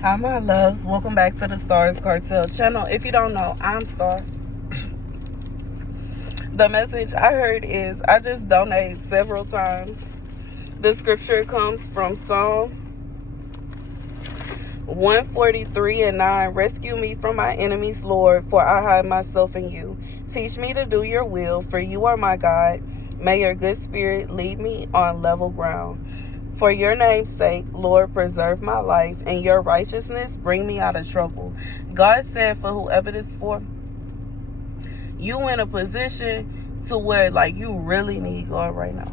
Hi, my loves. Welcome back to the Starscartel channel. If you don't know, I'm Star. The message I heard is I just donate several times. The scripture comes from Psalm 143:9. Rescue me from my enemies, Lord, for I hide myself in you. Teach me to do your will, for you are my God. May your good spirit lead me on level ground. For your name's sake, Lord, preserve my life, and your righteousness bring me out of trouble. God said for whoever this is for, you in a position to where like you really need God right now.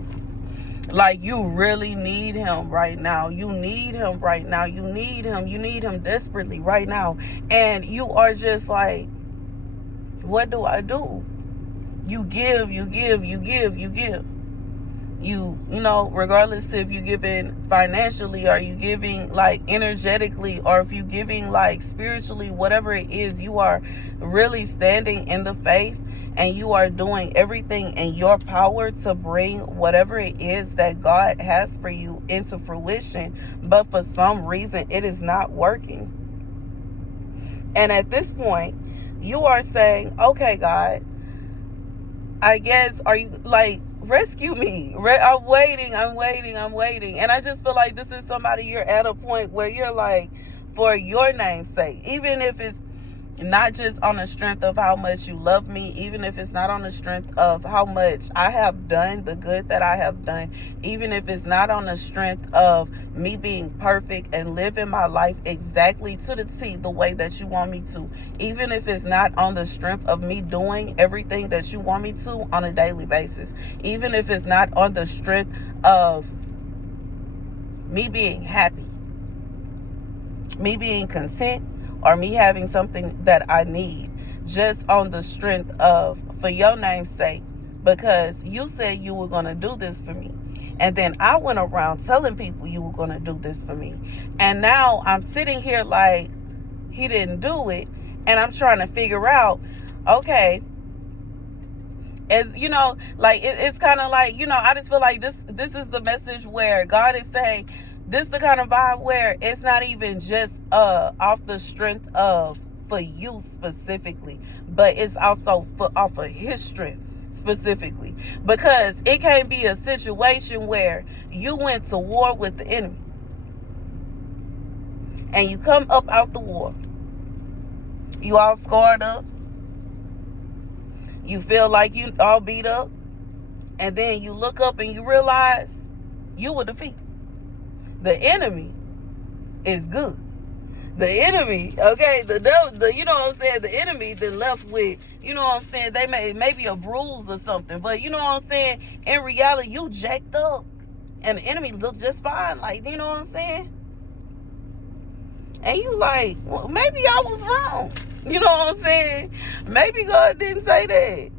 Like you really need him right now. You need him right now. You need him. You need him desperately right now. And you are just like, what do I do? You give, you give, you give, you give. You know, regardless if you giving financially, or you giving like energetically, or if you giving like spiritually, whatever it is, you are really standing in the faith, and you are doing everything in your power to bring whatever it is that God has for you into fruition. But for some reason, it is not working. And at this point, you are saying, okay, God, I guess, are you like, rescue me? I'm waiting. And I just feel like this is somebody, you're at a point where you're like, for your name's sake, even if it's not just on the strength of how much you love me, even if it's not on the strength of how much I have done, the good that I have done, even if it's not on the strength of me being perfect and living my life exactly to the T the way that you want me to, even if it's not on the strength of me doing everything that you want me to on a daily basis, even if it's not on the strength of me being happy, me being content, or me having something that I need, just on the strength of, for your name's sake, because you said you were going to do this for me. And then I went around telling people you were going to do this for me. And now I'm sitting here like he didn't do it. And I'm trying to figure out, okay, as you know, like it's kind of like, you know, I just feel like this is the message where God is saying, this the kind of vibe where it's not even just off the strength of for you specifically, but it's also off of his strength specifically, because it can't be a situation where you went to war with the enemy and you come up out the war, you all scarred up, you feel like you all beat up, and then you look up and you realize you were defeated. The enemy is good. The enemy, okay, the devil, you know what I'm saying, the enemy then left with, you know what I'm saying, they maybe a bruise or something, but you know what I'm saying, in reality, you jacked up, and the enemy looked just fine, like, you know what I'm saying, and you like, well, maybe I was wrong, you know what I'm saying, maybe God didn't say that,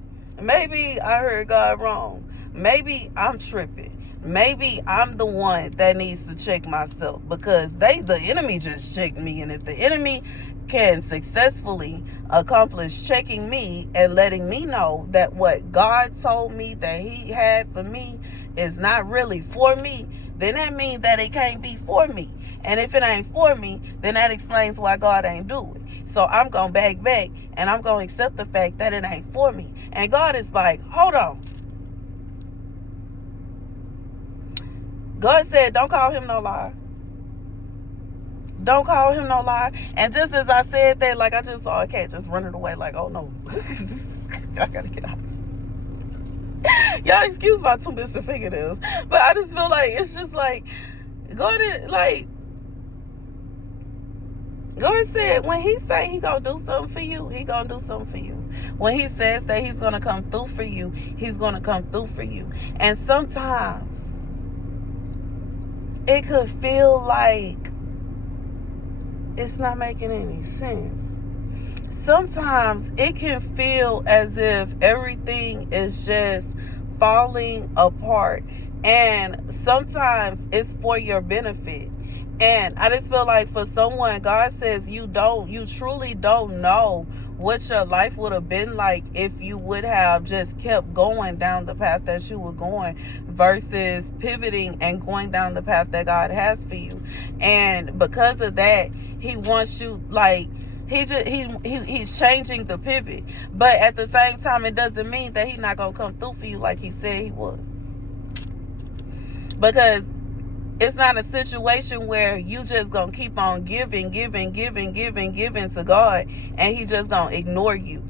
maybe I heard God wrong, maybe I'm tripping, maybe I'm the one that needs to check myself, because the enemy just checked me. And if the enemy can successfully accomplish checking me and letting me know that what God told me that he had for me is not really for me, then that means that it can't be for me. And if it ain't for me, then that explains why God ain't do it. So I'm going to back, and I'm going to accept the fact that it ain't for me. And God is like, hold on. God said, don't call him no liar. Don't call him no liar. And just as I said that, like, I just saw a cat just running away, like, oh no. I gotta get out. Y'all excuse my two missing fingernails. But I just feel like it's just like, God said, when he say he gonna do something for you, he gonna do something for you. When he says that he's gonna come through for you, he's gonna come through for you. And sometimes it could feel like it's not making any sense. Sometimes it can feel as if everything is just falling apart. And sometimes it's for your benefit. And I just feel like for someone, God says you truly don't know what your life would have been like if you would have just kept going down the path that you were going versus pivoting and going down the path that God has for you. And because of that, He wants you, like, he's changing the pivot. But at the same time, it doesn't mean that he's not going to come through for you like he said he was. Because it's not a situation where you just going to keep on giving to God and he just going to ignore you.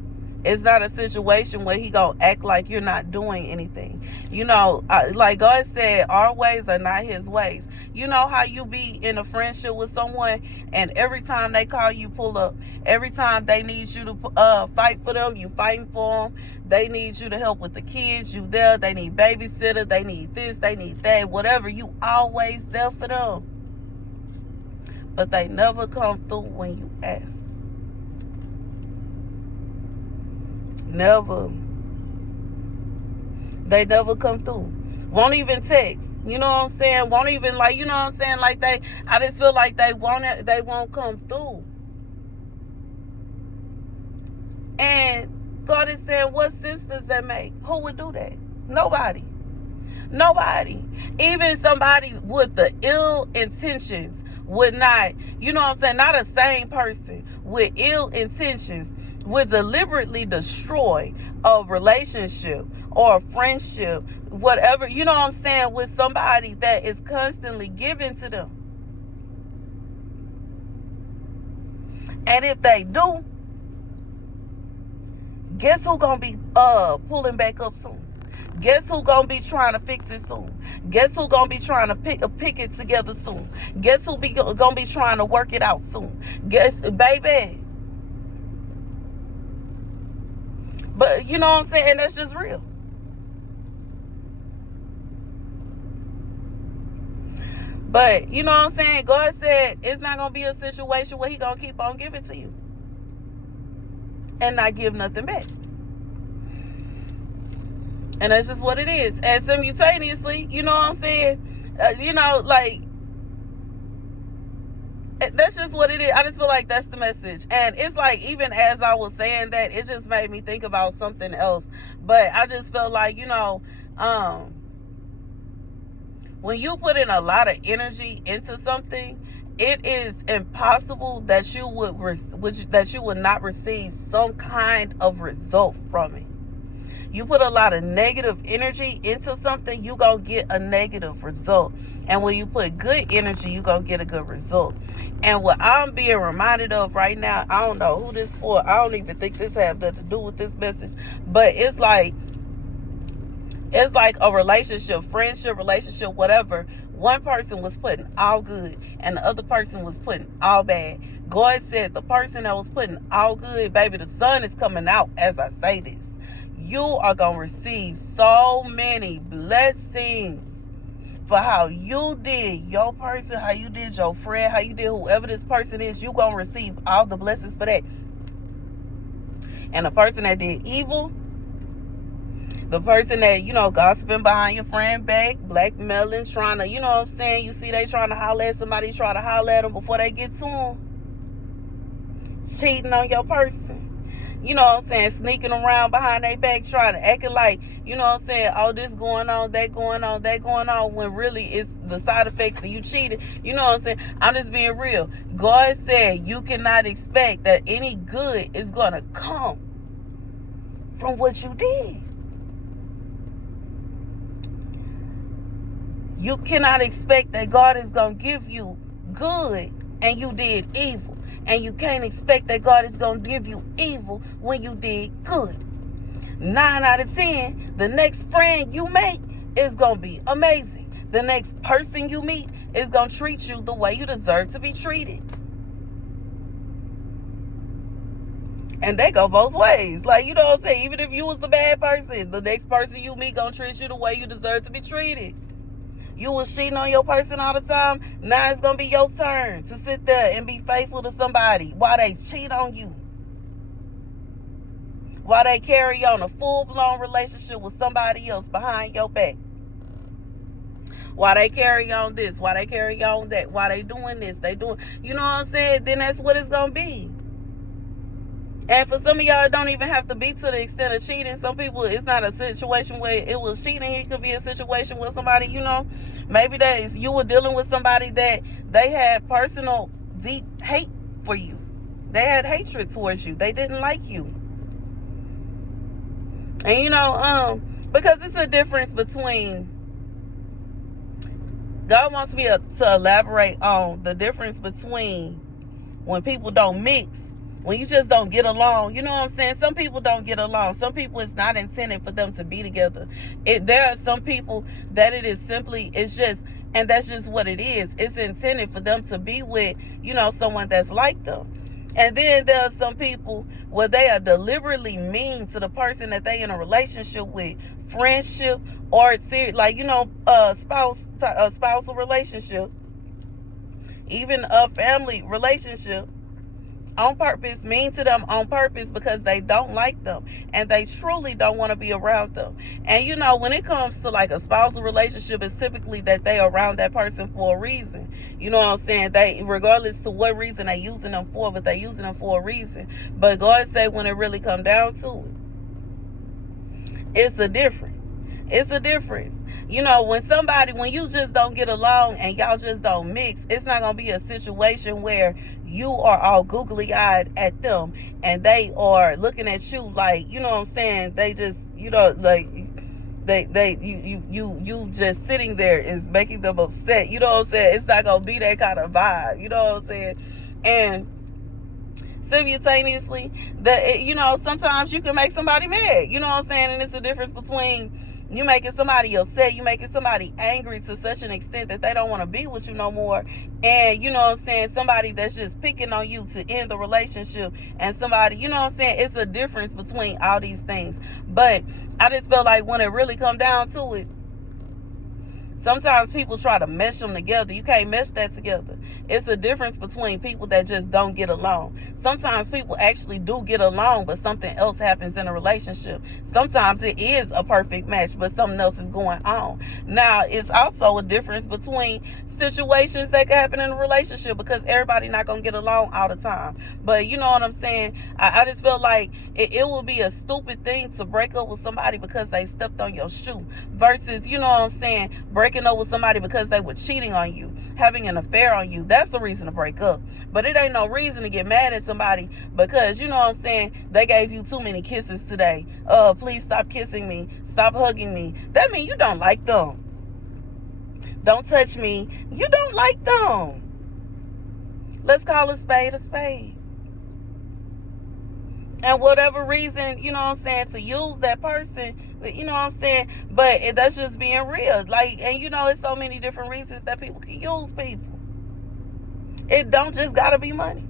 It's not a situation where he going to act like you're not doing anything. You know, like God said, our ways are not his ways. You know how you be in a friendship with someone and every time they call you, pull up. Every time they need you to fight for them, you fighting for them. They need you to help with the kids, you there. They need babysitter, they need this, they need that, whatever. You always there for them. But they never come through when you ask. Never. They never come through. Won't even text. You know what I'm saying? Won't even, like, you know what I'm saying? Like, I just feel like they won't come through. And God is saying, what sense does that make? Who would do that? Nobody. Even somebody with the ill intentions would not, you know what I'm saying? Not a sane person with ill intentions would deliberately destroy a relationship or a friendship, whatever, you know what I'm saying, with somebody that is constantly giving to them. And if they do, guess who gonna be pulling back up soon? Guess who gonna be trying to fix it soon? Guess who gonna be trying to pick it together soon? Guess who gonna be trying to work it out soon? Guess, baby. But you know what I'm saying? And that's just real. But you know what I'm saying? God said it's not going to be a situation where he going to keep on giving to you and not give nothing back. And that's just what it is. And simultaneously, you know what I'm saying? You know, like, that's just what it is. I just feel like that's the message. And it's like, even as I was saying that, it just made me think about something else. But I just felt like, you know, when you put in a lot of energy into something, it is impossible that you would not receive some kind of result from it. You put a lot of negative energy into something, you're going to get a negative result. And when you put good energy, you're going to get a good result. And what I'm being reminded of right now, I don't know who this for. I don't even think this has nothing to do with this message. But it's like a relationship, friendship, relationship, whatever. One person was putting all good and the other person was putting all bad. God said the person that was putting all good, baby, the sun is coming out as I say this. You are going to receive so many blessings for how you did your person, how you did your friend, how you did whoever this person is. You're going to receive all the blessings for that. And the person that did evil, the person that, you know, gossiping behind your friend back, blackmailing, trying to, you know what I'm saying? You see they trying to holler at somebody, try to holler at them before they get to them. Cheating on your person. You know what I'm saying? Sneaking around behind their back, trying to acting like, you know what I'm saying? Oh, this going on, that going on, when really it's the side effects of you cheating. You know what I'm saying? I'm just being real. God said you cannot expect that any good is going to come from what you did. You cannot expect that God is going to give you good and you did evil. And you can't expect that God is going to give you evil when you did good. 9 out of 10, the next friend you make is going to be amazing. The next person you meet is going to treat you the way you deserve to be treated. And they go both ways. Like, you know what I'm saying? Even if you was the bad person, the next person you meet going to treat you the way you deserve to be treated. You was cheating on your person all the time. Now it's going to be your turn to sit there and be faithful to somebody while they cheat on you. While they carry on a full-blown relationship with somebody else behind your back. While they carry on this, while they carry on that, while they doing this, they doing, you know what I'm saying? Then that's what it's going to be. And for some of y'all, it don't even have to be to the extent of cheating. Some people, it's not a situation where it was cheating. It could be a situation where somebody, you know, maybe you were dealing with somebody that they had personal deep hate for you. They had hatred towards you. They didn't like you. And because it's a difference between, God wants me to elaborate on the difference between when people don't mix, when you just don't get along. You know what I'm saying? Some people don't get along. Some people, it's not intended for them to be together. There are some people that and that's just what it is. It's intended for them to be with, someone that's like them. And then there are some people where they are deliberately mean to the person that they in a relationship with, friendship, or spousal relationship, even a family relationship, on purpose, mean to them on purpose because they don't like them and they truly don't want to be around them. And when it comes to like a spousal relationship, it's typically that they are around that person for a reason. You know what I'm saying? They, regardless to what reason they using them for, but they using them for a reason. But God say when it really come down to it, it's a difference. It's a difference. When you just don't get along and y'all just don't mix, it's not going to be a situation where you are all googly-eyed at them and they are looking at you like, you know what I'm saying? They just, like, you just sitting there is making them upset. You know what I'm saying? It's not going to be that kind of vibe. You know what I'm saying? And simultaneously, sometimes you can make somebody mad. You know what I'm saying? And it's a difference between you making somebody upset, you making somebody angry to such an extent that they don't want to be with you no more. And, somebody that's just picking on you to end the relationship. And somebody, it's a difference between all these things. But I just feel like when it really come down to it, sometimes people try to mesh them together. You can't mesh that together. It's a difference between people that just don't get along. Sometimes people actually do get along, but something else happens in a relationship. Sometimes it is a perfect match, but something else is going on. Now, it's also a difference between situations that can happen in a relationship because everybody not going to get along all the time. But you know what I'm saying? I just feel like it would be a stupid thing to break up with somebody because they stepped on your shoe versus, you know what I'm saying, breaking up with somebody because they were cheating on you, having an affair on you. That's the reason to break up. But it ain't no reason to get mad at somebody because, you know what I'm saying, they gave you too many kisses today. Please stop kissing me. Stop hugging me. That means you don't like them. Don't touch me. You don't like them. Let's call a spade a spade. And whatever reason, you know what I'm saying, to use that person, you know what I'm saying, but that's just being real. Like, and it's so many different reasons that people can use people. It don't just gotta be money.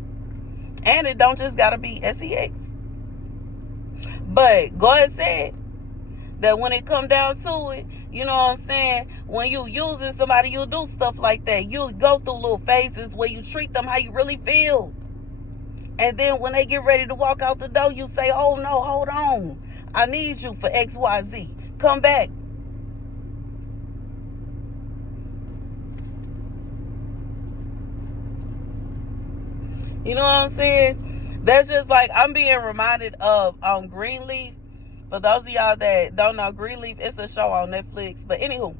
And it don't just gotta be sex. But God said that when it come down to it, you know what I'm saying, when you using somebody, you'll do stuff like that. You'll go through little phases where you treat them how you really feel. And then when they get ready to walk out the door, you say, oh no, hold on. I need you for XYZ. Come back. You know what I'm saying? That's just like, I'm being reminded of Greenleaf. For those of y'all that don't know, Greenleaf, it's a show on Netflix. But anywho,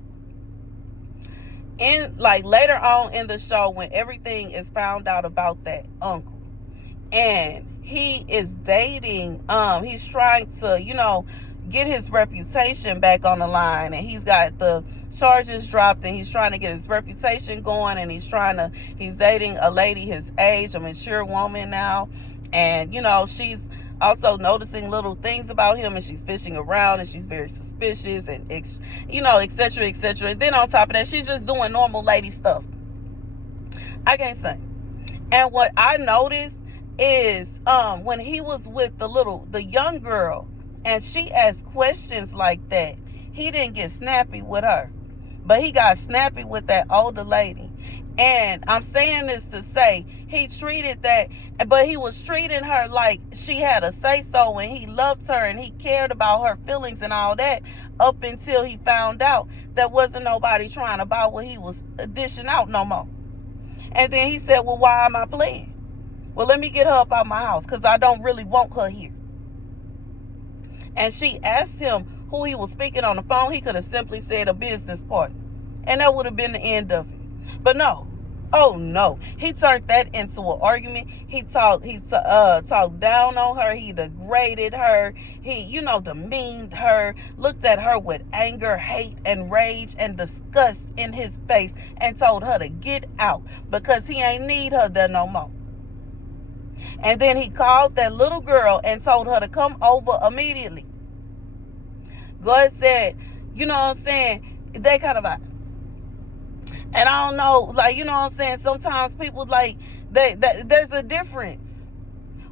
later on in the show, when everything is found out about that uncle, and he is dating, he's trying to, get his reputation back on the line, and he's got the charges dropped, and he's trying to get his reputation going, and he's dating a lady his age, a mature woman now, and, she's also noticing little things about him, and she's fishing around, and she's very suspicious, and, et cetera, et cetera. And then on top of that, she's just doing normal lady stuff. I can't say. And what I noticed is when he was with the young girl and she asked questions like that, he didn't get snappy with her, but he got snappy with that older lady. And I'm saying this to say he was treating her like she had a say-so, and he loved her and he cared about her feelings and all that, up until he found out that wasn't nobody trying to buy what he was dishing out no more. And then he said, well, why am I playing? Well, let me get her up out my house because I don't really want her here. And she asked him who he was speaking on the phone. He could have simply said a business partner, and that would have been the end of it. But no, Oh no, he turned that into an argument. He talked down on her. He degraded her. He, demeaned her, looked at her with anger, hate, and rage and disgust in his face, and told her to get out because he ain't need her there no more. And then he called that little girl and told her to come over immediately. God said, you know what I'm saying? They kind of like, and I don't know, like, you know what I'm saying? Sometimes people, like, there's a difference.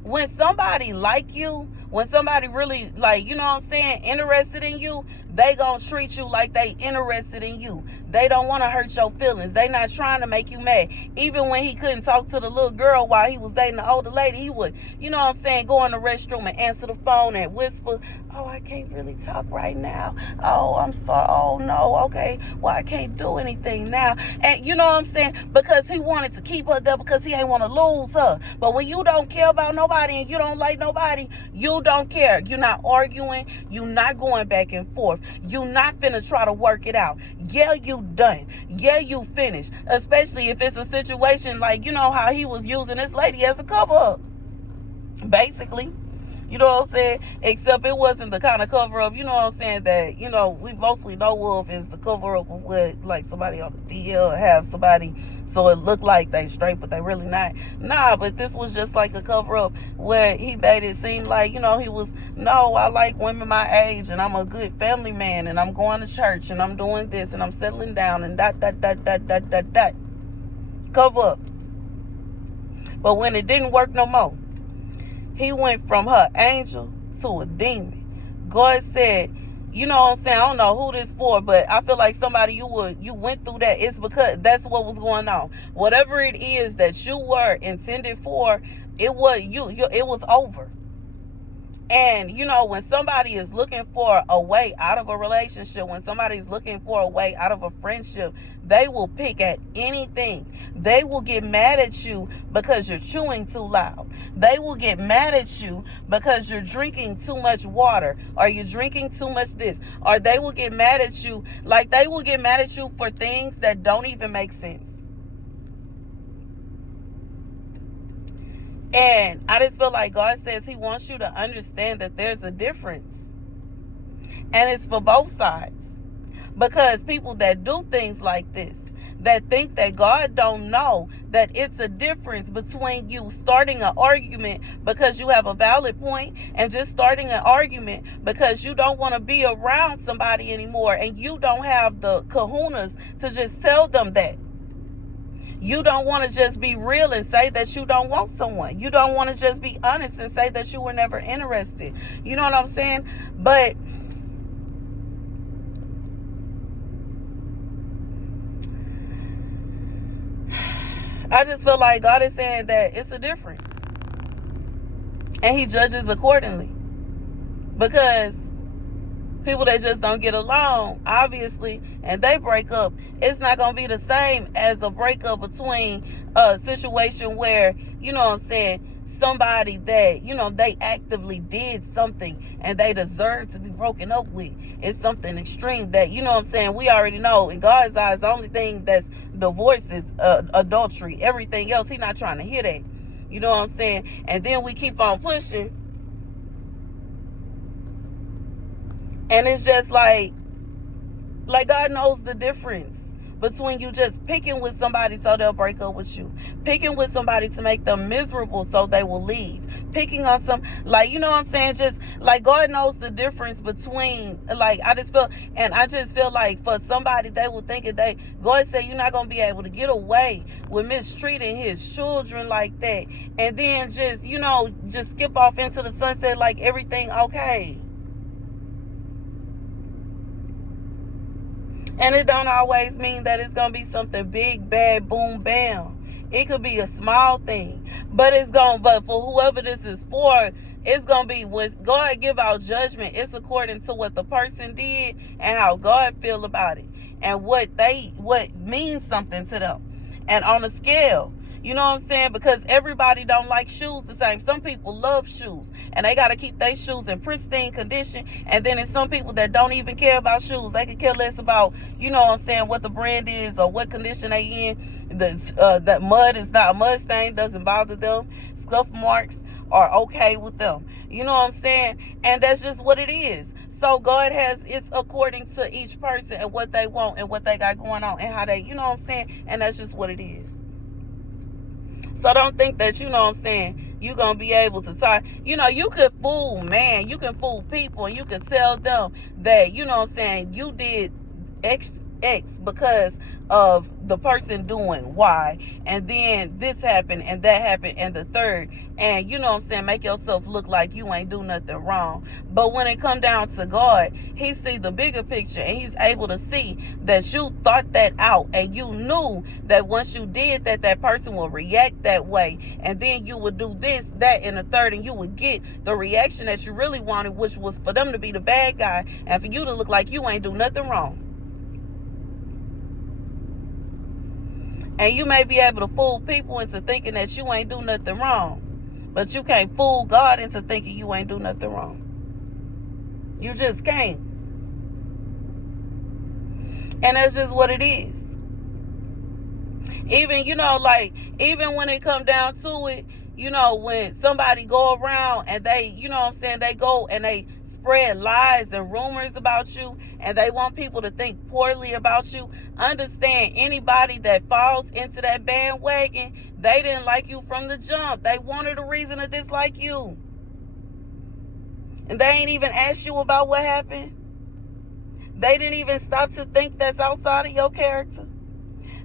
When somebody like you, when somebody really, like, you know what I'm saying, interested in you, they gonna treat you like they interested in you. They don't want to hurt your feelings. They not trying to make you mad. Even when he couldn't talk to the little girl while he was dating the older lady, he would, you know what I'm saying, go in the restroom and answer the phone and whisper, oh, I can't really talk right now. Oh, I'm sorry. Oh, no. Okay. Well, I can't do anything now. And you know what I'm saying? Because he wanted to keep her there because he ain't want to lose her. But when you don't care about nobody and you don't like nobody, you don't care. You're not arguing. You're not going back and forth. You're not finna try to work it out. Yeah, you done. Yeah, you finished. Especially if it's a situation like, you know, how he was using this lady as a cover-up. Basically. You know what I'm saying? Except it wasn't the kind of cover-up, you know what I'm saying, that, you know, we mostly know of is the cover-up of what, like, somebody on the DL have somebody so it looked like they straight, but they really not. Nah, but this was just like a cover-up where he made it seem like, you know, he was, no, I like women my age, and I'm a good family man, and I'm going to church, and I'm doing this, and I'm settling down, and dot. Cover-up. But when it didn't work no more, he went from her angel to a demon. God said, you know what I'm saying? I don't know who this for, but I feel like somebody you went through that. It's because that's what was going on. Whatever it is that you were intended for, it was it was over. And, you know, when somebody is looking for a way out of a relationship, when somebody's looking for a way out of a friendship, they will pick at anything. They will get mad at you because you're chewing too loud. They will get mad at you because you're drinking too much water, or you're drinking too much this, or they will get mad at you, like they will get mad at you for things that don't even make sense. And I just feel like God says he wants you to understand that there's a difference. And it's for both sides. Because people that do things like this, that think that God don't know that it's a difference between you starting an argument because you have a valid point and just starting an argument because you don't want to be around somebody anymore and you don't have the kahunas to just tell them that. You don't want to just be real and say that you don't want someone. You don't want to just be honest and say that you were never interested. You know what I'm saying? But I just feel like God is saying that it's a difference. And he judges accordingly. Because people that just don't get along, obviously, and they break up, it's not going to be the same as a breakup between a situation where, you know what I'm saying, somebody that, you know, they actively did something and they deserve to be broken up with. It's something extreme that, you know what I'm saying, we already know in God's eyes, the only thing that's divorce is adultery. Everything else, he's not trying to hear that. You know what I'm saying? And then we keep on pushing. And it's just like God knows the difference between you just picking with somebody so they'll break up with you. Picking with somebody to make them miserable so they will leave. Picking on some, like, you know what I'm saying? Just like God knows the difference between, like, I just feel like for somebody, they will think that God said you're not going to be able to get away with mistreating his children like that. And then just, you know, just skip off into the sunset like everything okay. And it don't always mean that it's going to be something big, bad, boom, bam. It could be a small thing. But for whoever this is for, it's going to be, when God give out judgment, it's according to what the person did and how God feel about it. And what means something to them. And on a scale, You know what I'm saying? Because everybody don't like shoes the same. Some people love shoes and they got to keep their shoes in pristine condition. And then there's some people that don't even care about shoes. They could care less about, you know what I'm saying, what the brand is or what condition they in. That mud is not a mud stain, doesn't bother them. Scuff marks are okay with them. You know what I'm saying? And that's just what it is. So God it's according to each person and what they want and what they got going on and how they, you know what I'm saying? And that's just what it is. So don't think that, you know what I'm saying, you're going to be able to talk. You know, you could fool man. You can fool people and you can tell them that, you know what I'm saying, you did X because of the person doing Y. And then this happened and that happened and the third. And, you know what I'm saying, make yourself look like you ain't do nothing wrong. But when it come down to God, he see the bigger picture and he's able to see that you thought that out and you knew that once you did that, that person will react that way. And then you would do this, that, and the third, and you would get the reaction that you really wanted, which was for them to be the bad guy and for you to look like you ain't do nothing wrong. And you may be able to fool people into thinking that you ain't do nothing wrong. But you can't fool God into thinking you ain't do nothing wrong. You just can't. And that's just what it is. Even, you know, like, even when it come down to it, you know, when somebody go around and they, you know what I'm saying, they go and they spread lies and rumors about you and they want people to think poorly about you, understand anybody that falls into that bandwagon, they didn't like you from the jump. They wanted a reason to dislike you. And they ain't even asked you about what happened. They didn't even stop to think that's outside of your character.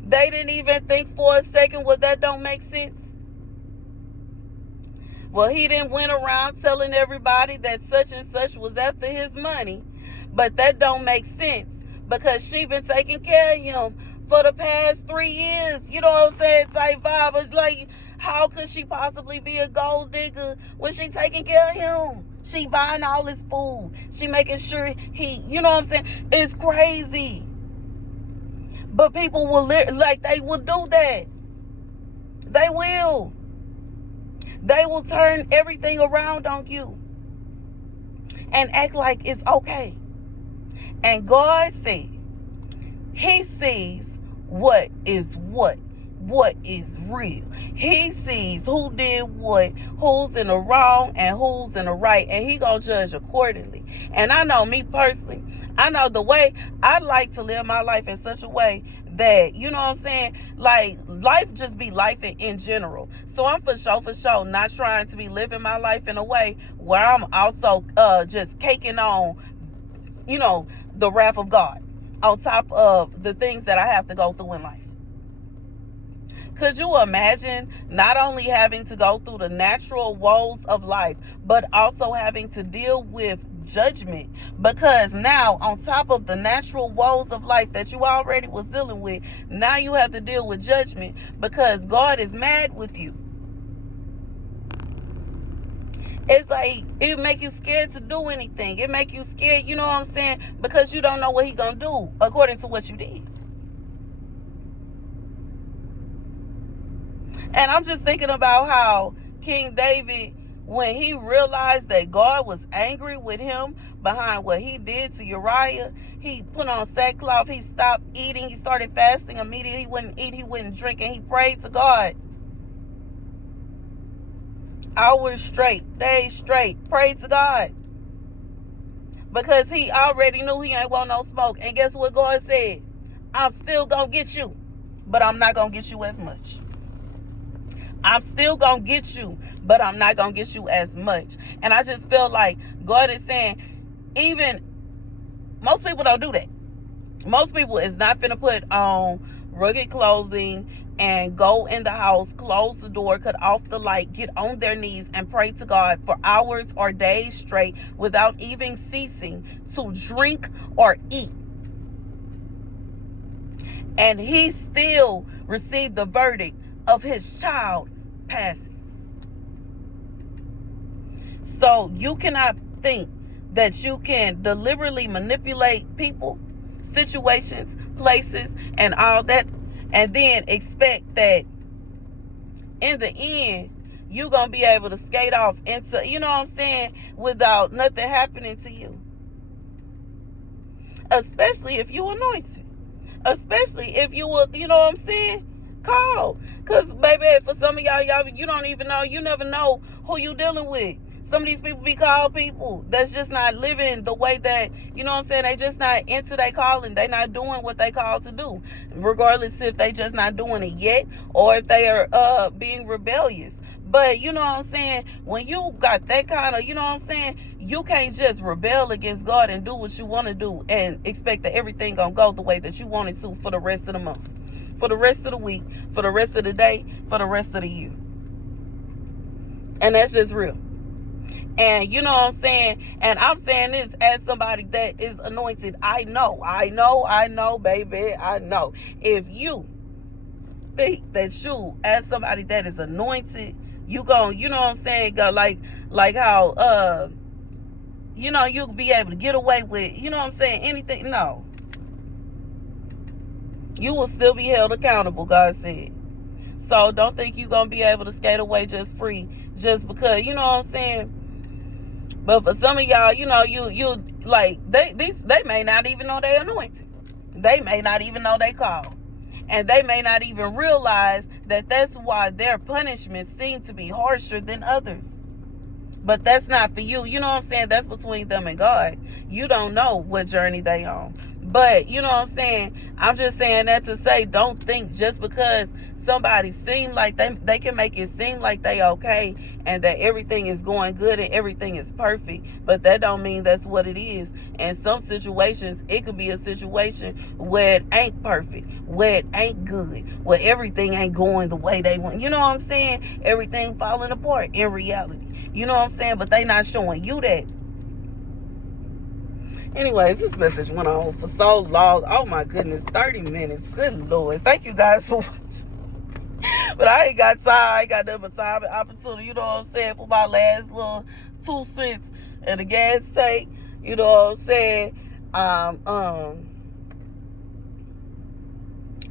They didn't even think for a second, well, that don't make sense. Well, he didn't went around telling everybody that such and such was after his money. But that don't make sense because she been taking care of him for the past 3 years. You know what I'm saying? Type vibe. It's like, how could she possibly be a gold digger when she taking care of him? She buying all his food. She making sure he, you know what I'm saying? It's crazy. But people will, they will do that. They will. They will turn everything around on you and act like it's okay. And God said, he sees what is real. He sees who did what, who's in the wrong and who's in the right, and he gonna judge accordingly. And I know me personally, I know the way I like to live my life in such a way that, you know what I'm saying, like, life just be life in general. So I'm for sure not trying to be living my life in a way where I'm also just caking on, you know, the wrath of God on top of the things that I have to go through in life. Could you imagine not only having to go through the natural woes of life, but also having to deal with judgment? Because now, on top of the natural woes of life that you already was dealing with, now you have to deal with judgment because God is mad with you. It's like, it make you scared to do anything. It make you scared, you know what I'm saying? Because you don't know what he gonna do according to what you did. And I'm just thinking about how King David, when he realized that God was angry with him behind what he did to Uriah, he put on sackcloth, he stopped eating, he started fasting immediately. He wouldn't eat, he wouldn't drink, and he prayed to God. Hours straight, days straight, prayed to God. Because he already knew he ain't want no smoke. And guess what God said? I'm still going to get you, but I'm not going to get you as much. I'm still going to get you, but I'm not going to get you as much. And I just feel like God is saying, even most people don't do that. Most people is not finna put on rugged clothing and go in the house, close the door, cut off the light, get on their knees and pray to God for hours or days straight without even ceasing to drink or eat. And he still received the verdict of his child passing. So you cannot think that you can deliberately manipulate people, situations, places, and all that, and then expect that in the end, you going to be able to skate off into, you know what I'm saying, without nothing happening to you. Especially if you anointed. Especially if you will, you know what I'm saying, call. Because, baby, for some of y'all, you don't even know, you never know who you dealing with. Some of these people be called people that's just not living the way that, you know what I'm saying, they just not into their calling. They not doing what they called to do. Regardless if they just not doing it yet or if they are being rebellious. But, you know what I'm saying, when you got that kind of, you know what I'm saying, you can't just rebel against God and do what you want to do and expect that everything going to go the way that you want it to for the rest of the month, for the rest of the week, for the rest of the day, for the rest of the year. And that's just real. And you know what I'm saying? And I'm saying this as somebody that is anointed. I know, baby. I know. If you think that you, as somebody that is anointed, you gon', you know what I'm saying, go like how you know, you'll be able to get away with, you know what I'm saying, anything. No. You will still be held accountable, God said. So don't think you're gonna be able to skate away just free just because, you know what I'm saying? But for some of y'all, you know, you like they may not even know they anointed. They may not even know they called. And they may not even realize that that's why their punishments seem to be harsher than others. But that's not for you. You know what I'm saying? That's between them and God. You don't know what journey they on. But, you know what I'm saying? I'm just saying that to say, don't think just because somebody seem like they can make it seem like they okay and that everything is going good and everything is perfect. But that don't mean that's what it is. In some situations, it could be a situation where it ain't perfect, where it ain't good, where everything ain't going the way they want. You know what I'm saying? Everything falling apart in reality. You know what I'm saying? But they not showing you that. Anyways, this message went on for so long. Oh my goodness, 30 minutes. Good Lord. Thank you guys for watching. But I ain't got time. I ain't got nothing but time and opportunity, you know what I'm saying, for my last little 2 cents in the gas tank. You know what I'm saying?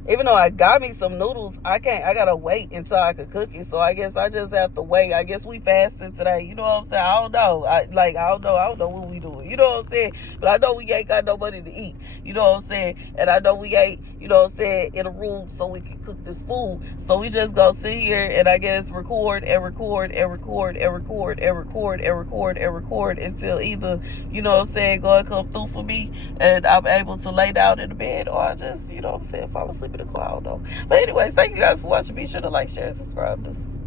Even though I got me some noodles, I gotta wait until I could cook it. So I guess I just have to wait. I guess we fasting today. You know what I'm saying? I don't know. I don't know what we doing. You know what I'm saying? But I know we ain't got no money to eat. You know what I'm saying? And I know we ain't, you know what I'm saying, in a room so we can cook this food. So we just go sit here and I guess record and record and record and record and record and record and record until either, you know what I'm saying, God come through for me and I'm able to lay down in the bed, or I just, you know what I'm saying, fall asleep in the cloud though. But anyways, thank you guys for watching. Be sure to like, share, and subscribe. Deuces.